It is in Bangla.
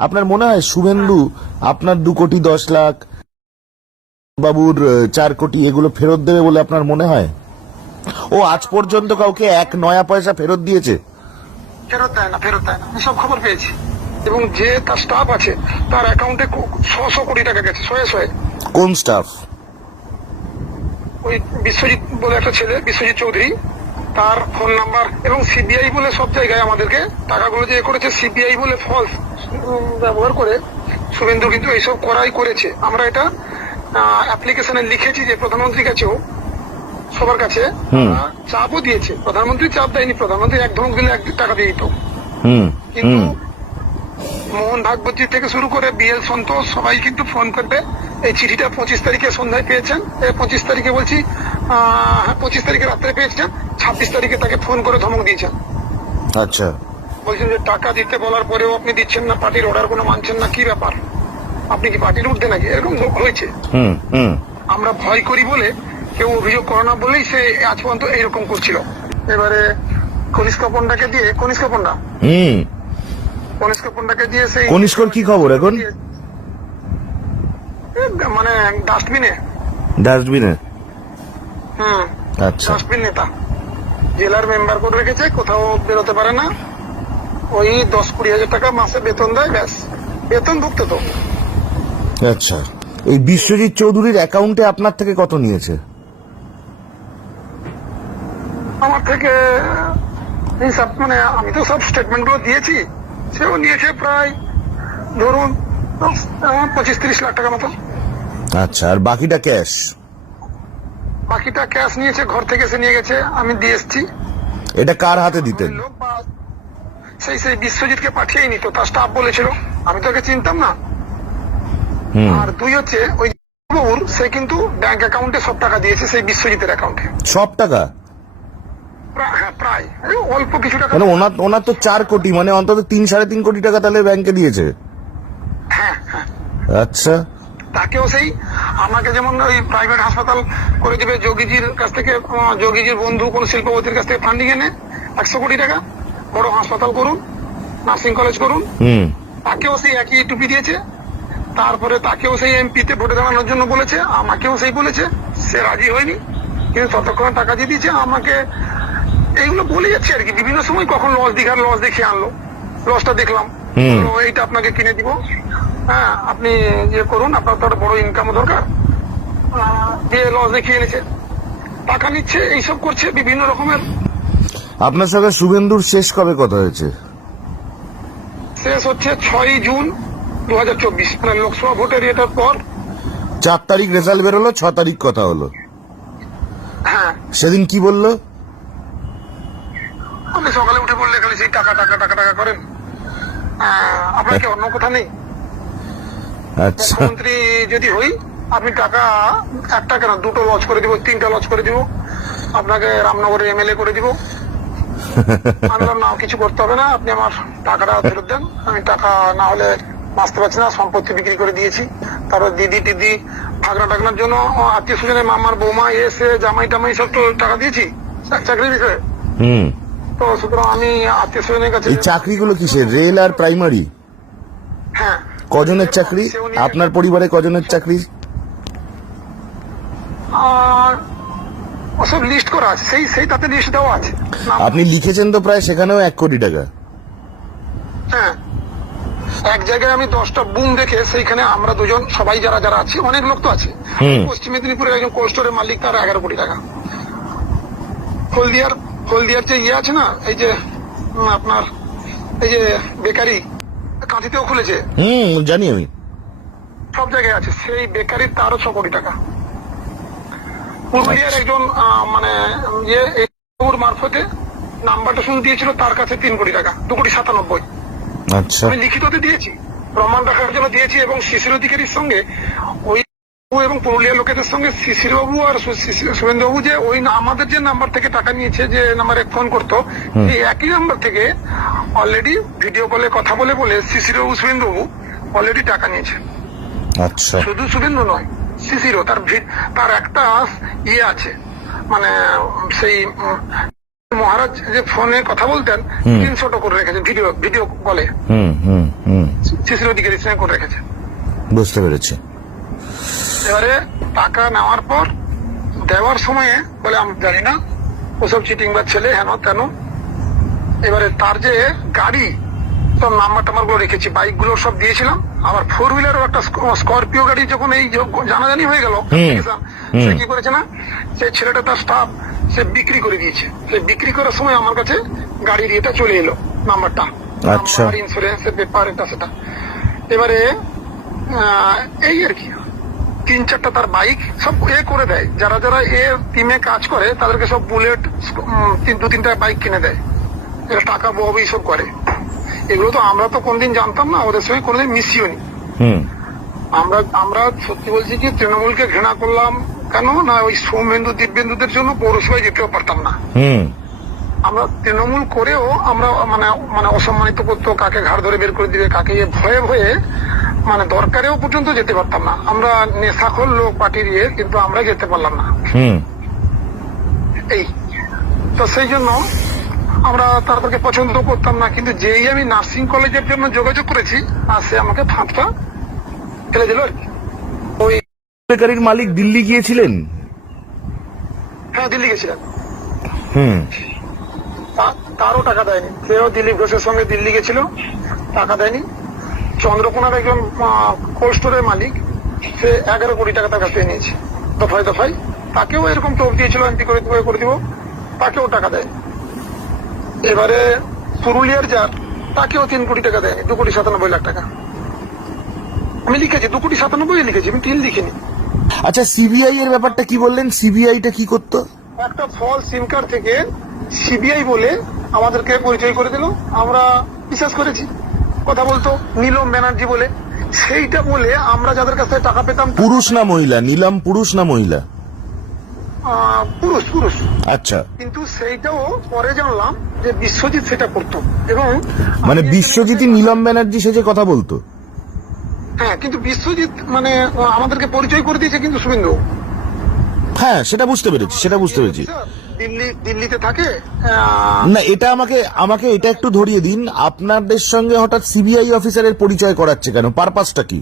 আপনার মনে হয় শুভেন্দু আপনার দু কোটি দশ লাখ বাবুর চার কোটি এগুলো ফেরত দেবে বলে আপনার মনে হয়? ও আজ পর্যন্ত কাউকে এক নয়া পয়সা ফেরত দিয়েছে। ফেরত দেয় না ফেরত দেয় না। আমি সব খবর পেয়েছি। এবং যে তার স্টাফ আছে তার অ্যাকাউন্টে ছশো কোটি টাকা গেছে শয়ে শয়ে। কোন স্টাফ ওই বিশ্বজিৎ বলে একটা ছেলে বিশ্বজিৎ চৌধুরী। তার ফোন নাম্বার এবং সিবিআই বলে সব জায়গায় আমাদেরকে টাকাগুলো যে করেছে সিবিআই বলে ফলস ব্যবহার করে শুভেন্দু কিন্তু এইসব করাই করেছে। আমরা এটা অ্যাপ্লিকেশনে লিখেছি যে প্রধানমন্ত্রীর কাছেও সবার কাছে চাপও দিয়েছে। প্রধানমন্ত্রী চাপ দেয়নি প্রধানমন্ত্রী এক ধমক দিলে এক টাকা দিয়ে দিত। কিন্তু মোহন ভাগবতী থেকে শুরু করে বিএল সন্তোষ সবাই কিন্তু ফোন করবে। এই চিঠিটা পঁচিশ তারিখে সন্ধ্যায় পেয়েছেন। পঁচিশ তারিখে বলছি আহ, হ্যাঁ পঁচিশ তারিখে রাত্রে পেয়েছেন। ছাব্বিশ তারিখে তাকে ফোন করে ধমক দিয়েছেন। আচ্ছা। বলছেন যে টাকা দিতে বলার পরেও আপনি দিচ্ছেন না পার্টির অর্ডার কোনো মানছেন না কি ব্যাপার? আপনি কি পার্টির উঠতে নাকি? এরকম হয়েছে। আমরা ভয় করি বলে কেউ অভিযোগ করে না বলেই সে আজ পর্যন্ত এইরকম করছিল। এবারে কনিষ্ক পণ্ডাকে দিয়ে কনিষ্ক পণ্ডা? হুম। কনিষ্ক পণ্ডাকে দিয়ে সেই কনিষ্কর কি খবর এখন? মানে ডাস্টবিনে ডাস্টবিনে হুম। আচ্ছা। ডাস্টবিন নেতা। জেলার মেম্বার করে রেখেছে? কোথাও বেরোতে পারে না। ওই দশ কুড়ি হাজার টাকা মাসে বেতন দেয় ব্যাস। বেতন ভুগতে তো। আচ্ছা। এই বিশ্বজিৎ চৌধুরীর অ্যাকাউন্টে আপনার থেকে কত নিয়েছে? আমার থেকে হিসাব মানে আমি তো সব স্টেটমেন্টগুলো দিয়েছি সেও নিয়েছে প্রায় ধরুন পঁচিশ তিরিশ লাখ টাকা মতো। আচ্ছা আর বাকিটা ক্যাশ বাকিটা ক্যাশ নিয়েছে ঘর থেকে এসে নিয়ে গেছে আমি দিয়ে এসছি। এটা কার হাতে দিতেন? লোক বা- সেই সেই বিশ্বজিৎকে পাঠিয়েই নিত তার স্টাফ বলেছিল। আমি তোকে চিনতাম না। আর দুই হচ্ছে ওই বাবুর সে কিন্তু ব্যাংক অ্যাকাউন্টে সব টাকা দিয়েছে সেই বিশ্বজিতের অ্যাকাউন্টে সব টাকা? হ্যাঁ প্রায়। এই অল্প কিছু টাকা মানে ওনার ওনার তো চার কোটি মানে অন্তত তিন সাড়ে তিন কোটি টাকা তাহলে ব্যাংকে দিয়েছে? হ্যাঁ হ্যাঁ। আচ্ছা। তাকেও সেই আমাকে যেমন ওই প্রাইভেট হাসপাতাল করে দেবে যোগীজির কাছ থেকে যোগীজির বন্ধু কোন শিল্পপতির কাছ থেকে ফান্ডিং এনে একশো কোটি টাকা বড় হাসপাতাল করুন নার্সিং কলেজ করুন। তাকেও সেই একই টুপি দিয়েছে। তারপরে তাকেও সেই এমপিতে ভোটে দাঁড়ানোর জন্য বলেছে আমাকেও সেই বলেছে। সে রাজি হয়নি কিন্তু ততক্ষণ টাকা দিয়ে দিয়েছে আমাকে এইগুলো বলে যাচ্ছে আর কি। বিভিন্ন সময় কখন লস দীঘার লস দেখিয়ে আনলো। লসটা দেখলাম। এইটা আপনাকে কিনে দিব। হ্যাঁ আপনি ইয়ে করুন আপনার তো একটা বড় ইনকাম দরকার। দিয়ে লস দেখিয়ে এনেছে। টাকা নিচ্ছে এইসব করছে বিভিন্ন রকমের। আপনার সাথে শুভেন্দুর শেষ কবে কথা হয়েছে? শেষ হচ্ছে ছয়ই জুন দু হাজার চব্বিশ মানে লোকসভা ভোটের এটার পর। চার তারিখ রেজাল্ট বেরোলো ছ তারিখ কথা হলো। হ্যাঁ। সেদিন কি বলল? আপনি সকালে উঠে বললে খালি সেই টাকা টাকা টাকা টাকা করেন। আপনার কি অন্য কথা নেই? আচ্ছা। মুখ্যমন্ত্রী যদি হই আপনি টাকা একটা কেন দুটো লজ করে দিব তিনটা লজ করে দিব আপনাকে রামনগরের এমএলএ করে দিব। আমি না কিছু করতে হবে না আপনি আমার টাকাটা ফেরত দেন। আমি টাকা না হলে বাঁচতে পারছি না সম্পত্তি বিক্রি করে দিয়েছি। তারপর দিদি টিদি ভাগনা টাগনার জন্য আত্মীয় স্বজনের মামার বৌমা এসে জামাই টামাই সব তো টাকা দিয়েছি চাকরির বিষয়ে। হুম। তো সুতরাং আমি আত্মীয় স্বজনের কাছে এই চাকরিগুলো কিসের? রেল আর প্রাইমারি কজনের চাকরি? আপনার পরিবারে কজনের চাকরি? আর ওসব লিস্ট করা আছে সেই সেই তাতে লিস্ট দেওয়া আছে। আপনি লিখেছেন তো প্রায় সেখানেও এক কোটি টাকা। হ্যাঁ। এক জায়গায় আমি দশটা বুম দেখে সেইখানে আমরা দুজন সবাই যারা যারা আছি অনেক লোক তো আছে। পশ্চিম মেদিনীপুরের একজন কোল্ড স্টোরের মালিক তার এগারো কোটি টাকা। হলদিয়ার হলদিয়ার যে ইয়ে আছে না এই যে আপনার এই যে বেকারি কাঁথিতেও খুলেছে। হুম জানি আমি। সব জায়গায় আছে। সেই বেকারির তারও ছ কোটি টাকা। পুরুলিয়ার একজন আহ, মানে ইয়ে মারফতে নাম্বারটা শুধু দিয়েছিল তার কাছে তিন কোটি টাকা দু কোটি সাতানব্বই। আচ্ছা। আমি লিখিততে দিয়েছি প্রমাণ রাখার জন্য দিয়েছি এবং শিশির অধিকারীর সঙ্গে ওই এবং পুরুলিয়ার লোকেদের সঙ্গে শিশির বাবু আর শুভেন্দু বাবু যে ওই আমাদের যে নাম্বার থেকে টাকা নিয়েছে যে নাম্বারে ফোন করতো এই একই নাম্বার থেকে অলরেডি ভিডিও কলে কথা বলে বলে শিশির বাবু শুভেন্দু বাবু অলরেডি টাকা নিয়েছে। আচ্ছা। শুধু শুভেন্দু নয় শিশিরও তার তার একটা ইয়ে আছে মানে সেই মহারাজ যে ফোনে কথা বলতেন তিনশোটা করে রেখেছেন ভিডিও ভিডিও কলে শিশির অধিকারী করে রেখেছেন বুঝতে পেরেছি। এবারে টাকা নেওয়ার পর দেওয়ার সময়ে বলে আমি জানি না ওসব চিটিং বা ছেলে হেন তেন এবারে তার যে গাড়ি সব নাম্বার টাম্বারগুলো রেখেছি বাইকগুলো সব দিয়েছিলাম আবার ফোর হুইলারও একটা স্করপিও গাড়ি যখন এই জানাজানি হয়ে গেল সে কি করেছে না সেই ছেলেটা তার স্টাফ সে বিক্রি করে দিয়েছে। সে বিক্রি করার সময় আমার কাছে গাড়ির ইয়েটা চলে এলো নাম্বারটা আচ্ছা। ইন্স্যুরেন্সের পেপার এটা সেটা। এবারে এই আর কি। তিন চারটা তার বাইক সব এ করে দেয়। যারা যারা এ টিমে কাজ করে তাদেরকে সব বুলেট তিন দু তিনটা বাইক কিনে দেয়। এরা টাকা বহবে সব করে। এগুলো তো আমরা তো কোনদিন জানতাম না ওদের সঙ্গে কোনোদিন মিশিও নি। আমরা আমরা সত্যি বলছি কি তৃণমূলকে ঘৃণা করলাম কেন? না ওই সৌমেন্দু দিব্যেন্দুদের জন্য পৌরসভায় যেতেও পারতাম না। আমরা তৃণমূল করেও আমরা মানে মানে অসম্মানিত করতো কাকে ঘাড় ধরে বের করে দিবে কাকে ভয়ে ভয়ে মানে দরকারেও পর্যন্ত যেতে পারতাম না। আমরা নেশাখোর লোক পার্টির ইয়ে কিন্তু আমরা যেতে পারলাম না। এই। তো সেই জন্য আমরা তাদেরকে পছন্দ করতাম না কিন্তু যেই আমি নার্সিং কলেজের জন্য যোগাযোগ করেছি আর সে আমাকে ফাঁদটা ফেলে দিল আর কি। ওই বেকারির মালিক দিল্লি গিয়েছিলেন? হ্যাঁ দিল্লি গেছিলেন। হুম। তারও টাকা দেয়নি। সেও দিলীপ ঘোষের সঙ্গে দিল্লি গেছিল টাকা দেয়নি। চন্দ্রকোনার একজন কোল্ড স্টোরের মালিক সে এগারো কোটি টাকা তার কাছ নিয়েছে দফায় দফায় তাকেও এরকম টোপ দিয়েছিল এমপি করে দিব করে দিব তাকেও টাকা দেয়। এবারে পুরুলিয়ার যার তাকেও তিন কোটি টাকা দেয়নি দু কোটি সাতানব্বই লাখ টাকা। আমি লিখেছি দু কোটি সাতানব্বই লিখেছি আমি তিন লিখিনি। আচ্ছা সিবিআই এর ব্যাপারটা কি বললেন? সিবিআইটা কি করতো? একটা ফল সিম কার্ড থেকে সিবিআই বলে আমাদেরকে পরিচয় করে দিল আমরা বিশ্বাস করেছি। কথা বলতো নীলম ব্যানার্জি বলে। সেইটা বলে আমরা যাদের কাছ থেকে টাকা পেতাম পুরুষ না মহিলা? নিলাম পুরুষ না মহিলা? পুরুষ পুরুষ। আচ্ছা। কিন্তু সেইটাও পরে জানলাম যে বিশ্বজিৎ সেটা করতো। এবং মানে বিশ্বজিৎই নীলম ব্যানার্জি সেজে কথা বলতো? হ্যাঁ কিন্তু বিশ্বজিৎ মানে আমাদেরকে পরিচয় করে দিয়েছে কিন্তু শুভেন্দু। হ্যাঁ সেটা বুঝতে পেরেছি সেটা বুঝতে পেরেছি। দিল্লি, দিল্লিতে থাকে? না, এটা আমাকে আমাকে এটা একটু ধরিয়ে দিন। আপনাদের সঙ্গে হঠাৎ সিবিআই অফিসারের পরিচয় করাচ্ছে কেন? পারপাসটা কি?